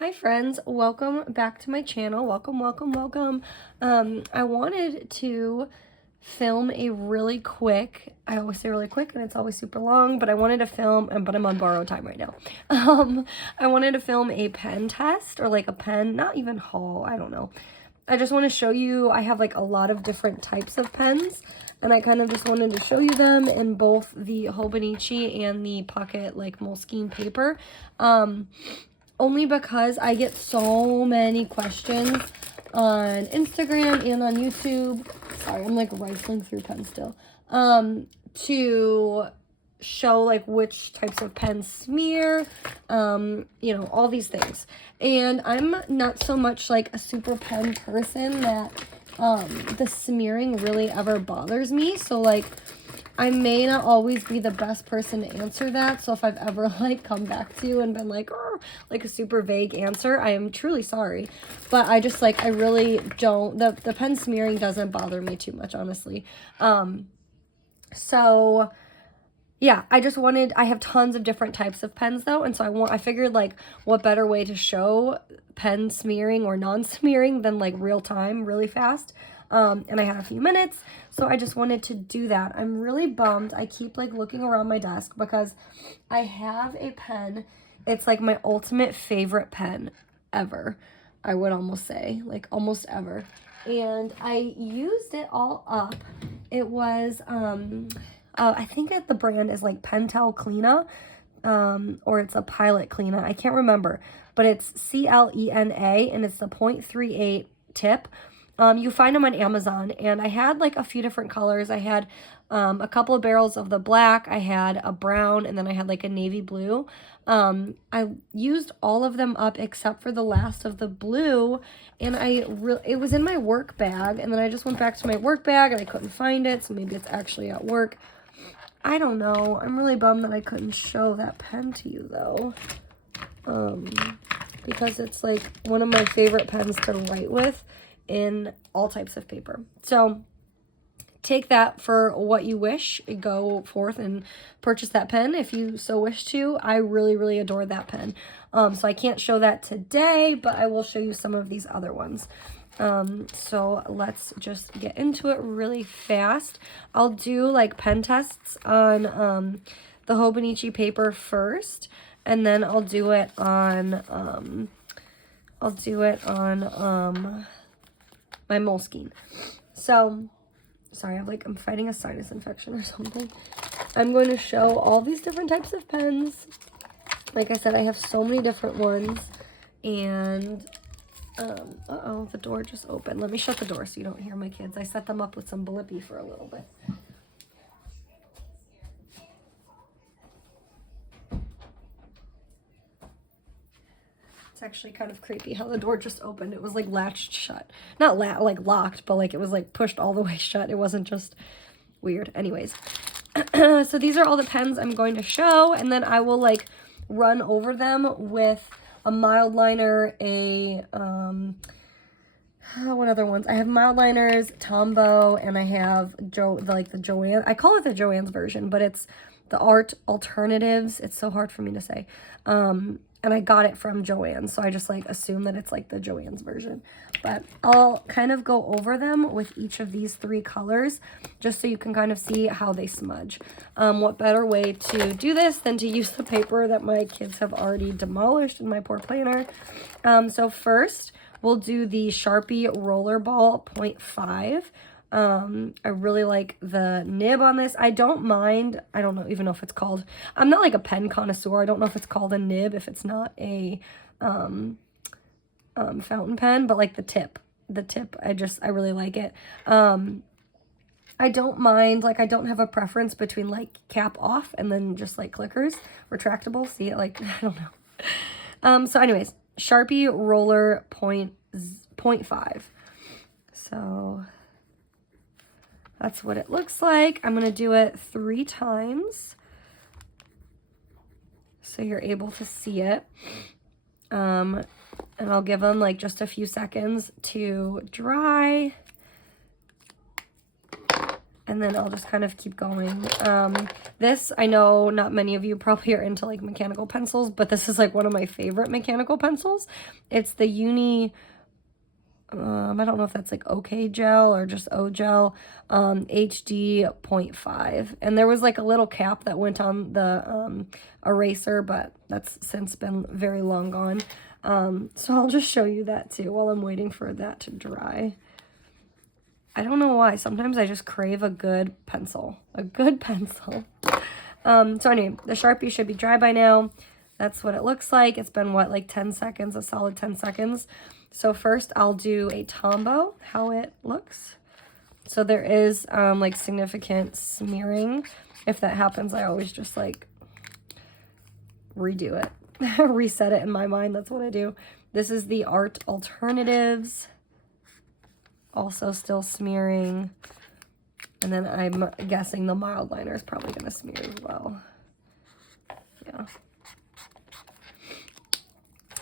Hi friends, welcome back to my channel. Welcome. I wanted to film a really quick, I always say really quick and it's always super long, but I wanted to film, but I'm on borrowed time right now. I wanted to film a pen test or like a pen, not even haul, I don't know. I just want to show you, I have like a lot of different types of pens and I kind of just wanted to show you them in both the Hobonichi and the pocket like Moleskine paper. Only because I get so many questions on Instagram and on YouTube. Sorry, I'm like rifling through pens still. To show like which types of pens smear, you know, all these things. And I'm not so much like a super pen person that the smearing really ever bothers me. So like I may not always be the best person to answer that. So if I've ever like come back to you and been like, oh, like a super vague answer, I am truly sorry. But I just like, I really don't, the pen smearing doesn't bother me too much, honestly. So yeah, I have tons of different types of pens though. And so I figured like what better way to show pen smearing or non-smearing than like real time, really fast. And I had a few minutes, so I just wanted to do that. I'm really bummed. I keep like looking around my desk because I have a pen. It's like my ultimate favorite pen ever. I would almost say, like almost ever. And I used it all up. It was, I think the brand is like Pentel Cleana, or it's a Pilot Cleana. I can't remember, but it's CLENA and it's the 0.38 tip. You find them on Amazon, and I had like a few different colors. I had a couple of barrels of the black, I had a brown, and then I had like a navy blue. I used all of them up except for the last of the blue, and it was in my work bag, and then I just went back to my work bag and I couldn't find it, so maybe it's actually at work. I don't know. I'm really bummed that I couldn't show that pen to you though. Because it's like one of my favorite pens to write with in all types of paper. So take that for what you wish. Go forth and purchase that pen if you so wish to. I really adore that pen. So I can't show that today, but I will show you some of these other ones. So let's just get into it really fast. I'll do like pen tests on the Hobonichi paper first, and then I'll do it on my Moleskine. So, sorry, I'm fighting a sinus infection or something. I'm going to show all these different types of pens. Like I said, I have so many different ones. And, uh-oh, the door just opened. Let me shut the door so you don't hear my kids. I set them up with some Blippi for a little bit. It's actually kind of creepy how the door just opened. It was like latched shut. Not like locked, but like it was like pushed all the way shut. It wasn't just weird. Anyways, so these are all the pens I'm going to show, and then I will like run over them with a mild liner, what other ones? I have mild liners, Tombow, and I have the Joanne. I call it the Joanne's version, but it's the Art Alternatives. It's so hard for me to say. And I got it from Joanne, so I just like assume that it's like the Joanne's version. But I'll kind of go over them with each of these three colors just so you can kind of see how they smudge. What better way to do this than to use the paper that my kids have already demolished in my poor planner. So first, we'll do the Sharpie Rollerball 0.5. I really like the nib on this. I don't mind. I don't even know if it's called, I'm not like a pen connoisseur. I don't know if it's called a nib if it's not a fountain pen, but like the tip, I really like it. I don't mind, like I don't have a preference between like cap off and then just like clickers, retractable. See, like, I don't know. So anyways, Sharpie Roller 0.5. So that's what it looks like. I'm going to do it 3 times so you're able to see it. And I'll give them like just a few seconds to dry. And then I'll just kind of keep going. This, I know not many of you probably are into like mechanical pencils, but this is like one of my favorite mechanical pencils. It's the I don't know if that's like OK Gel or just O Gel, HD 0.5. And there was like a little cap that went on the eraser, but that's since been very long gone. So I'll just show you that too while I'm waiting for that to dry. I don't know why. Sometimes I just crave a good pencil. A good pencil. So anyway, the Sharpie should be dry by now. That's what it looks like. It's been, what, like 10 seconds? A solid 10 seconds. So first I'll do a Tombow, how it looks. So there is, like, significant smearing. If that happens, I always just, like, redo it. Reset it in my mind. That's what I do. This is the Art Alternatives. Also still smearing. And then I'm guessing the mild liner is probably going to smear as well. Yeah.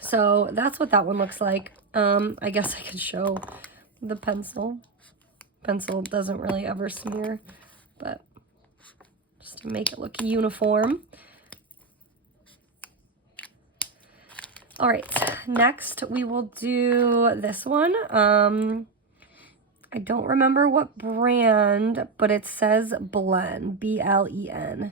So that's what that one looks like. I guess I could show the pencil. Pencil doesn't really ever smear, but just to make it look uniform. All right, next we will do this one. I don't remember what brand, but it says Blen, B-L-E-N.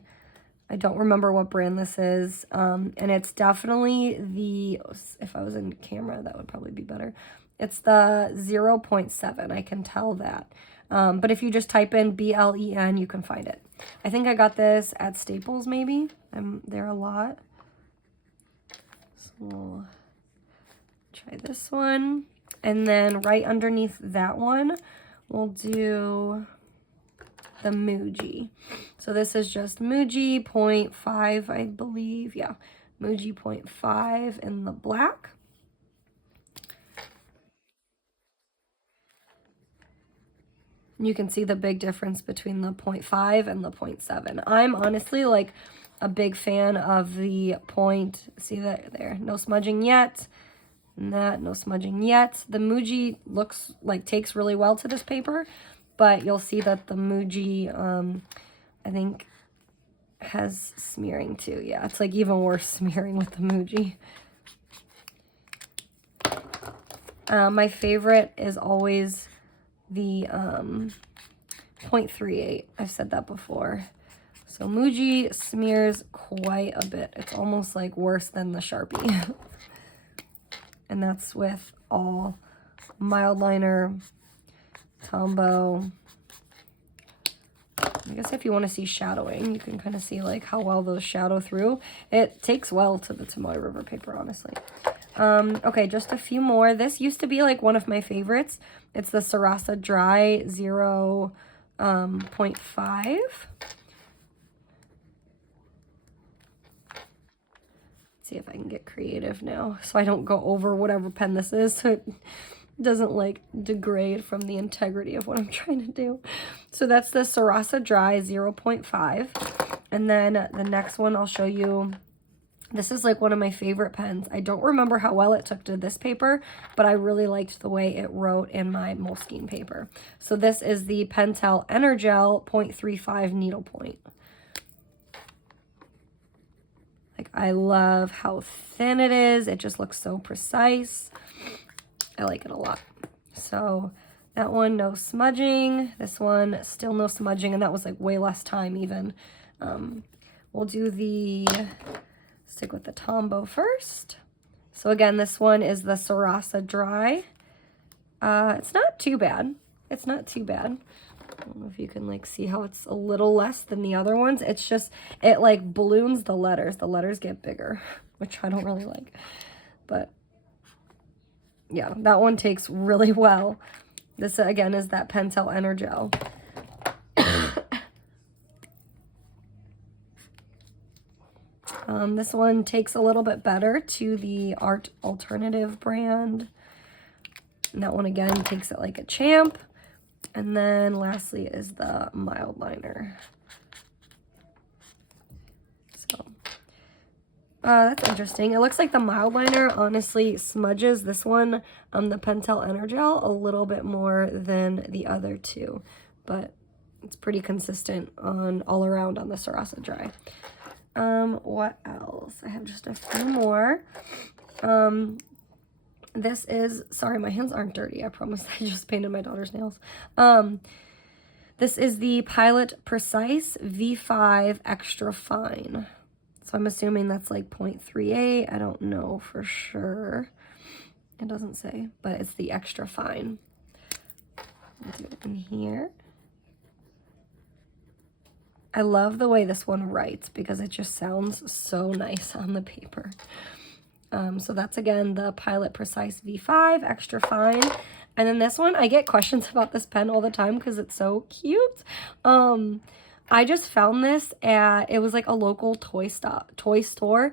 I don't remember what brand this is. And it's definitely the, if I was in camera, that would probably be better. It's the 0.7, I can tell that. But if you just type in B-L-E-N, you can find it. I think I got this at Staples, maybe. I'm there a lot. So we'll try this one. And then right underneath that one, we'll do the Muji. So this is just Muji 0.5, I believe. Yeah, Muji 0.5 in the black. You can see the big difference between the 0.5 and the 0.7. I'm honestly like a big fan of the see that there, no smudging yet. And that, no smudging yet. The Muji looks like takes really well to this paper, but you'll see that the Muji, I think, has smearing too. Yeah, it's like even worse smearing with the Muji. My favorite is always the 0.38. I've said that before. So Muji smears quite a bit. It's almost like worse than the Sharpie. And that's with all mild liner, Tombow. I guess if you want to see shadowing, you can kind of see like how well those shadow through. It takes well to the Tomoe River paper, honestly. Okay, just a few more. This used to be like one of my favorites. It's the Sarasa Dry 0.5. See if I can get creative now so I don't go over whatever pen this is so it doesn't like degrade from the integrity of what I'm trying to do. So that's the Sarasa Dry 0.5. And then the next one I'll show you. This is like one of my favorite pens. I don't remember how well it took to this paper, but I really liked the way it wrote in my Moleskine paper. So this is the Pentel Energel 0.35 needlepoint. Like, I love how thin it is. It just looks so precise. I like it a lot. So that one, no smudging. This one, still no smudging, and that was like way less time even. We'll do stick with the Tombow first. So again, this one is the Sarasa Dry. It's not too bad. It's not too bad. I don't know if you can like see how it's a little less than the other ones. It's just, it like balloons the letters. The letters get bigger, which I don't really like. But yeah, that one takes really well. This again is that Pentel Energel. This one takes a little bit better to the Art Alternative brand. And that one again takes it like a champ. And then lastly is the mild liner. So that's interesting. It looks like the mild liner honestly smudges this one, the Pentel Energel, a little bit more than the other two. But It's pretty consistent on all around on the Sarasa Dry. What else? I have just a few more. This is, sorry, my hands aren't dirty. I promise. I just painted my daughter's nails. This is the Pilot Precise V5 Extra Fine. So I'm assuming that's like 0.38. I don't know for sure. It doesn't say, but it's the Extra Fine. I'll do it in here. I love the way this one writes because it just sounds so nice on the paper. So that's, again, the Pilot Precise V5 Extra Fine. And then this one, I get questions about this pen all the time because it's so cute. I just found this at, it was like a local toy store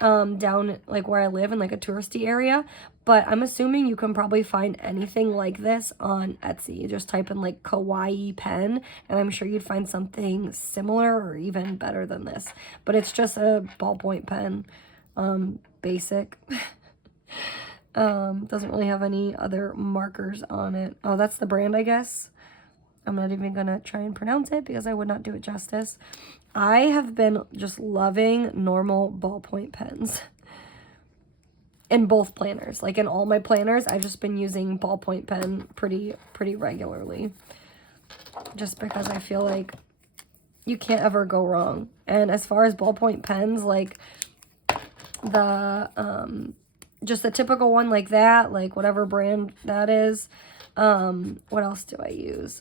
down like where I live in like a touristy area. But I'm assuming you can probably find anything like this on Etsy. You just type in like kawaii pen, and I'm sure you'd find something similar or even better than this. But it's just a ballpoint pen, basic. Doesn't really have any other markers on it. Oh, that's the brand, I guess. I'm not even gonna try and pronounce it because I would not do it justice. I have been just loving normal ballpoint pens in both planners. Like in all my planners, I've just been using ballpoint pen pretty regularly. Just because I feel like you can't ever go wrong. And as far as ballpoint pens, like the just a typical one like that, like whatever brand that is. What else do I use?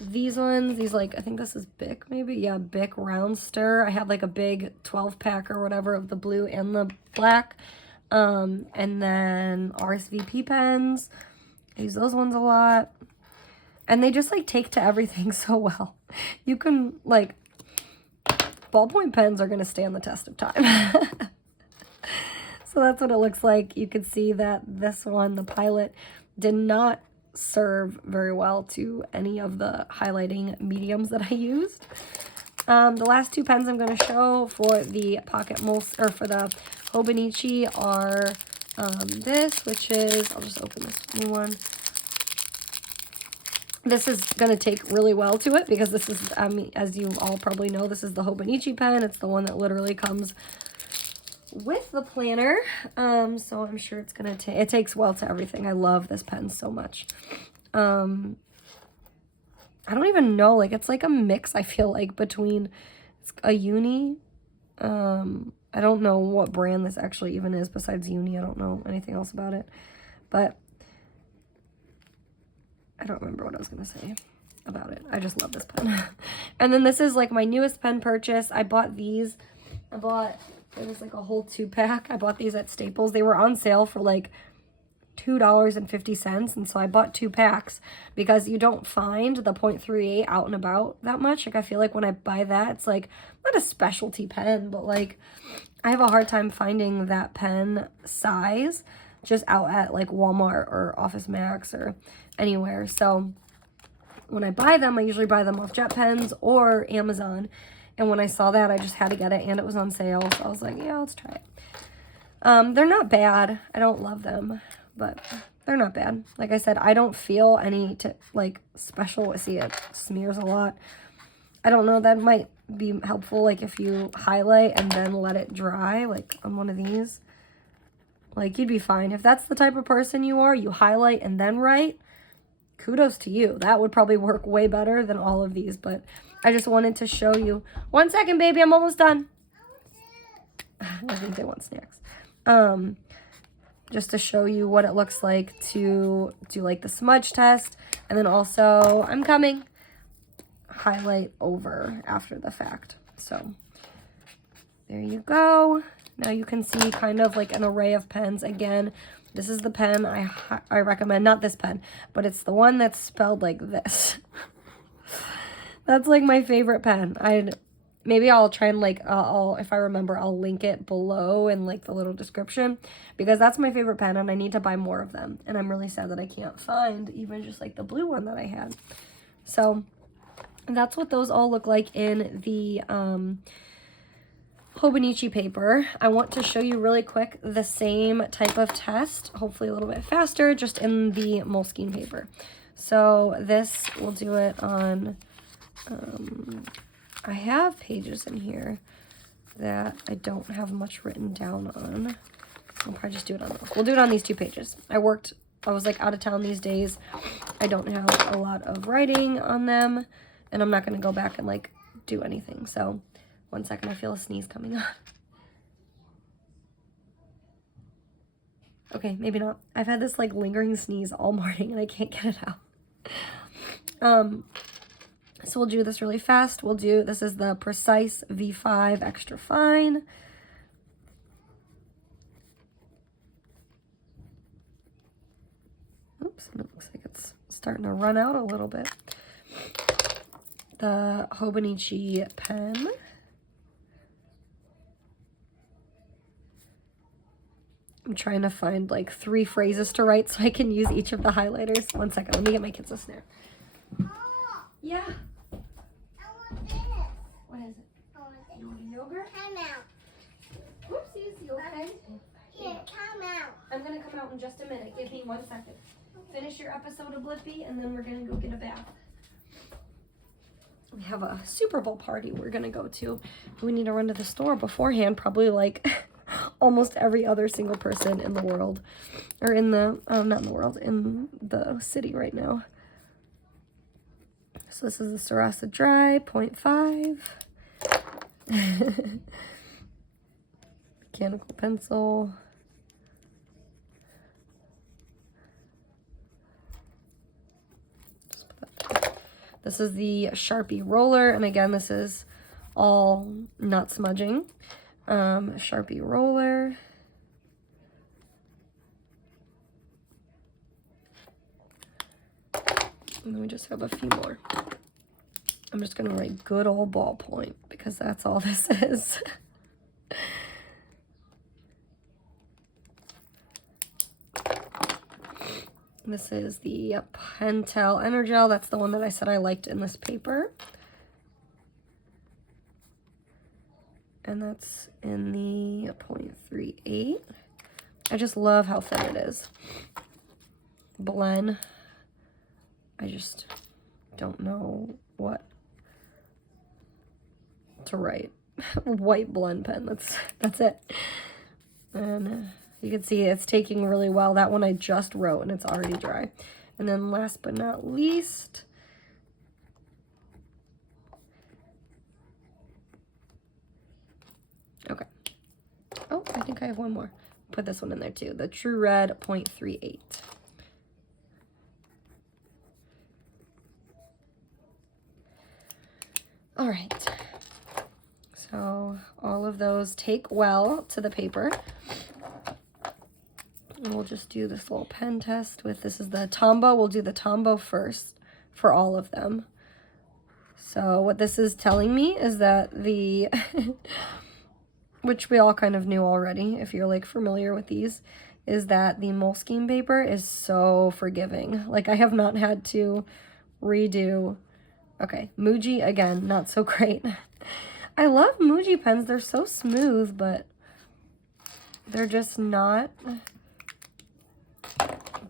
These ones, these like, I think this is Bic maybe. Yeah, Bic Round Stir. I have like a big 12 pack or whatever of the blue and the black. And then RSVP pens. I use those ones a lot. And they just like take to everything so well. You can like, ballpoint pens are going to stand the test of time. So that's what it looks like. You can see that this one, the Pilot, did not serve very well to any of the highlighting mediums that I used. The last two pens I'm going to show for the or for the Hobonichi are this, which is, I'll just open this new one. This is going to take really well to it because this is, as you all probably know, this is the Hobonichi pen. It's the one that literally comes with the planner. So I'm sure it's going to take, it takes well to everything. I love this pen so much. I don't even know, like it's like a mix, I feel like, between a uni. I don't know what brand this actually even is besides Uni. I don't know anything else about it, but I don't remember what I was going to say about it. I just love this pen. And then this is like my newest pen purchase. I bought these. It was like a whole 2-pack. I bought these at Staples. They were on sale for like $2.50. And so I bought 2 packs because you don't find the 0.38 out and about that much. Like I feel like when I buy that, it's like not a specialty pen, but like I have a hard time finding that pen size just out at like Walmart or Office Max or anywhere. So when I buy them, I usually buy them off JetPens or Amazon. And when I saw that, I just had to get it, and it was on sale. So I was like, yeah, let's try it. They're not bad. I don't love them, but they're not bad. Like I said, I don't feel any like special. See, it smears a lot. I don't know. That might be helpful, like if you highlight and then let it dry, like on one of these. Like you'd be fine. If that's the type of person you are, you highlight and then write, kudos to you. That would probably work way better than all of these, but I just wanted to show you. 1 second, baby, I'm almost done. I think they want snacks. Just to show you what it looks like to do like the smudge test, and then also, I'm coming, highlight over after the fact. So there you go. Now you can see kind of like an array of pens. Again, this is the pen I recommend, not this pen, but it's the one that's spelled like this. That's like my favorite pen. Maybe I'll try and like, if I remember, I'll link it below in like the little description, because that's my favorite pen and I need to buy more of them. And I'm really sad that I can't find even just like the blue one that I had. So that's what those all look like in the Hobonichi paper. I want to show you really quick the same type of test, hopefully a little bit faster, just in the Moleskine paper. So this, we'll do it on, I have pages in here that I don't have much written down on. I'll probably just do it on those. We'll do it on these 2 pages. I was like out of town these days. I don't have a lot of writing on them, and I'm not going to go back and like do anything. So 1 second, I feel a sneeze coming on. Okay, maybe not. I've had this like lingering sneeze all morning and I can't get it out. So we'll do this really fast. This is the Precise V5 Extra Fine. Oops, and it looks like it's starting to run out a little bit. The Hobonichi pen. I'm trying to find like 3 phrases to write so I can use each of the highlighters. 1 second, let me get my kids a snack. Yeah. I want this. What is it? I want this. You want yogurt? Come out. Whoopsies, you okay? Here, come out. I'm gonna come out in just a minute. Give me 1 second. Finish your episode of Blippi and then we're gonna go get a bath. We have a Super Bowl party we're gonna go to. We need to run to the store beforehand, probably like almost every other single person in the world, or in the, not in the world, in the city right now. So this is the Sarasa Dry 0.5. Mechanical pencil. Just put that there. This is the Sharpie roller, and again, this is all not smudging. Sharpie roller. And then we just have a few more. I'm just going to write good old ballpoint because that's all this is. This is the Pentel Energel. That's the one that I said I liked in this paper. And that's in the 0.38. I just love how thin it is. Blend. I just don't know what to write. White blend pen. That's it. And you can see it's taking really well. That one I just wrote and it's already dry. And then last but not least, okay. Oh, I think I have one more. Put this one in there too. The True Red 0.38. All right. So all of those take well to the paper. And we'll just do this little pen test with, this is the Tombow. We'll do the Tombow first for all of them. So what this is telling me is that the, which we all kind of knew already, if you're like familiar with these, is that the Moleskine paper is so forgiving. Like I have not had to redo. Okay, Muji, again, not so great. I love Muji pens. They're so smooth, but they're just not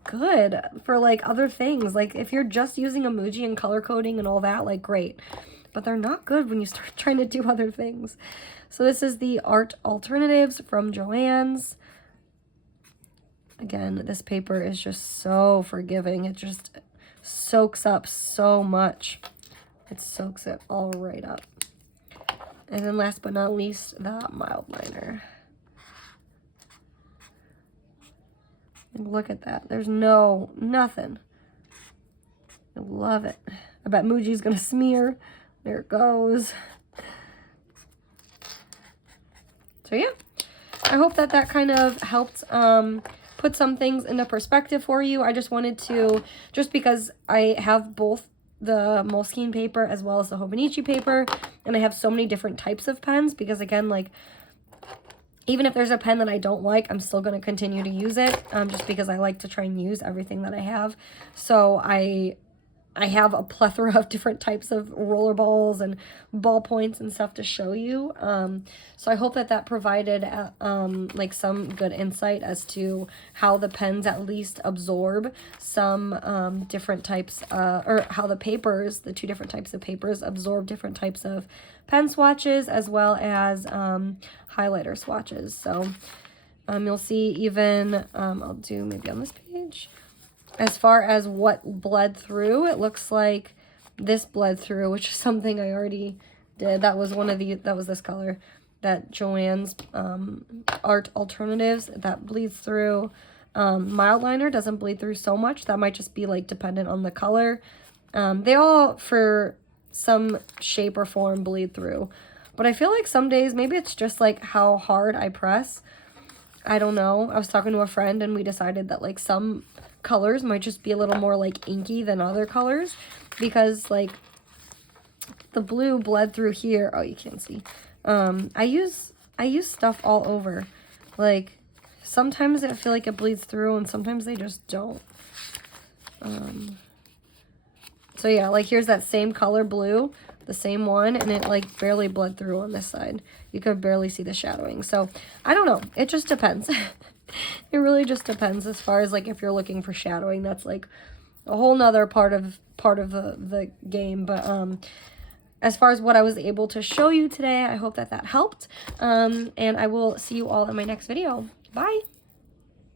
good for like other things. Like if you're just using a Muji and color coding and all that, like great. But they're not good when you start trying to do other things. So this is the Art Alternatives from Joann's. Again, this paper is just so forgiving. It just soaks up so much. It soaks it all right up. And then last but not least, the mild liner. And look at that. There's nothing. I love it. I bet Muji's gonna smear. There it goes. So yeah, I hope that that kind of helped put some things into perspective for you. I just wanted to, just because I have both the Moleskine paper as well as the Hobonichi paper, and I have so many different types of pens, because again, like, even if there's a pen that I don't like, I'm still going to continue to use it, just because I like to try and use everything that I have. So I I have a plethora of different types of roller balls and ballpoints and stuff to show you. So I hope that that provided like some good insight as to how the pens at least absorb some different types, or how the papers, the two different types of papers absorb different types of pen swatches as well as highlighter swatches. So you'll see even, I'll do maybe on this page, as far as what bled through, it looks like this bled through, which is something I already did. That was one of the, that was this color, that Joann's Art Alternatives, that bleeds through. Mild liner doesn't bleed through so much. That might just be like dependent on the color. They all, for some shape or form, bleed through. But I feel like some days, maybe it's just like how hard I press. I don't know. I was talking to a friend and we decided that like some colors might just be a little more like inky than other colors, because like the blue bled through here. Oh, you can't see. I use stuff all over. Like sometimes I feel like it bleeds through and sometimes they just don't. So yeah, like here's that same color blue, the same one, and it like barely bled through on this side. You could barely see the shadowing. So I don't know. It just depends. It really just depends as far as like if you're looking for shadowing. That's like a whole nother part of the game. But as far as what I was able to show you today, I hope that that helped. And I will see you all in my next video. Bye.